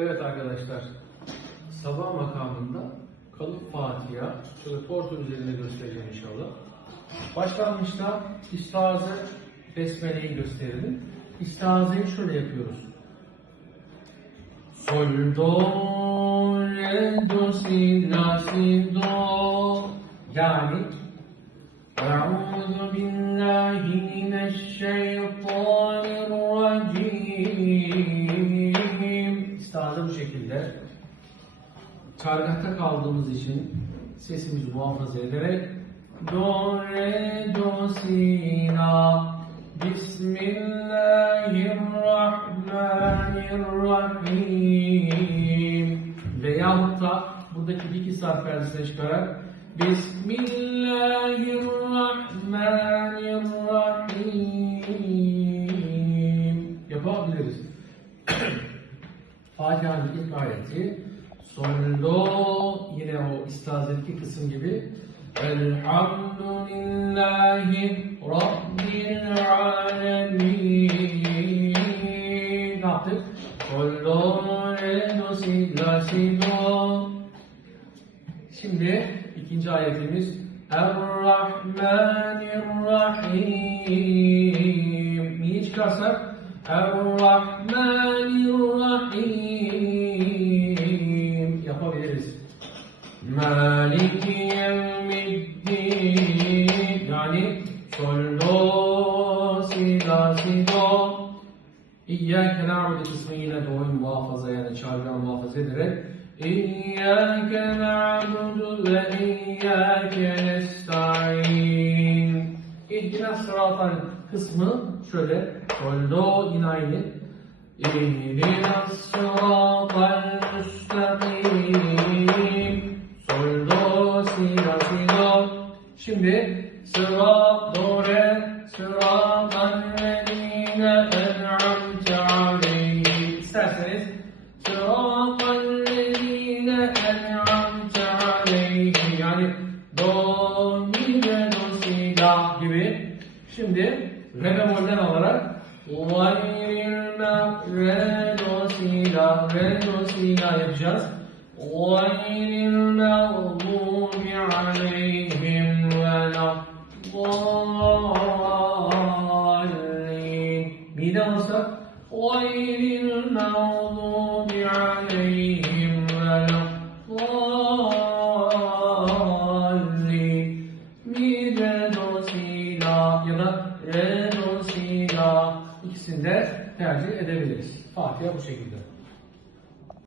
Evet arkadaşlar, sabah makamında kalıp Fatiha, şöyle tortu üzerinde göstereceğim inşallah. Başlangıçta istiaze besmeleyi gösterelim. İstiazeyi şöyle yapıyoruz. Sol, do, re, do, si, la, si, do. Yani bu şekilde. Çargahta kaldığımız için sesimizi muhafaza ederek Do, re, do, si, la Bismillahirrahmanirrahim Veyahut da buradaki bir iki harf perdesine çıkarak Bismillahirrahmanirrahim Fatiha'nın ilk ayeti do yine o istazetli kısım gibi Elhamdülillahi Rabbil alemin Ne yaptık? Şimdi ikinci ayetimiz Er-Rahmanir-Rahim. Niye çıkarsak? Er-Rahmanir-Rahim. Yapabiliriz. Maliki yevmiddin. Yani sol, do, si, la, si, do. İyyâke na'budu kısmı yine doğru muhafaza yani çargıdan muhafaza ederek İyyâke na'budu ve iyyâke nesta'in Sıratan kısmı şöyle. Sol do yine aynı İhdina sıratal müstakim Sol do si la si do Şimdi sıra do re sıratal lezine Şimdi re bemolden alarak Gayril me- re, do, si, la, re, do, si, la yapacağız. Gayril mağdubi aleyhim ve laddallin. Mide alırsak Gayril mağdubi la ikisini de tercih edebiliriz. Fatiha bu şekilde.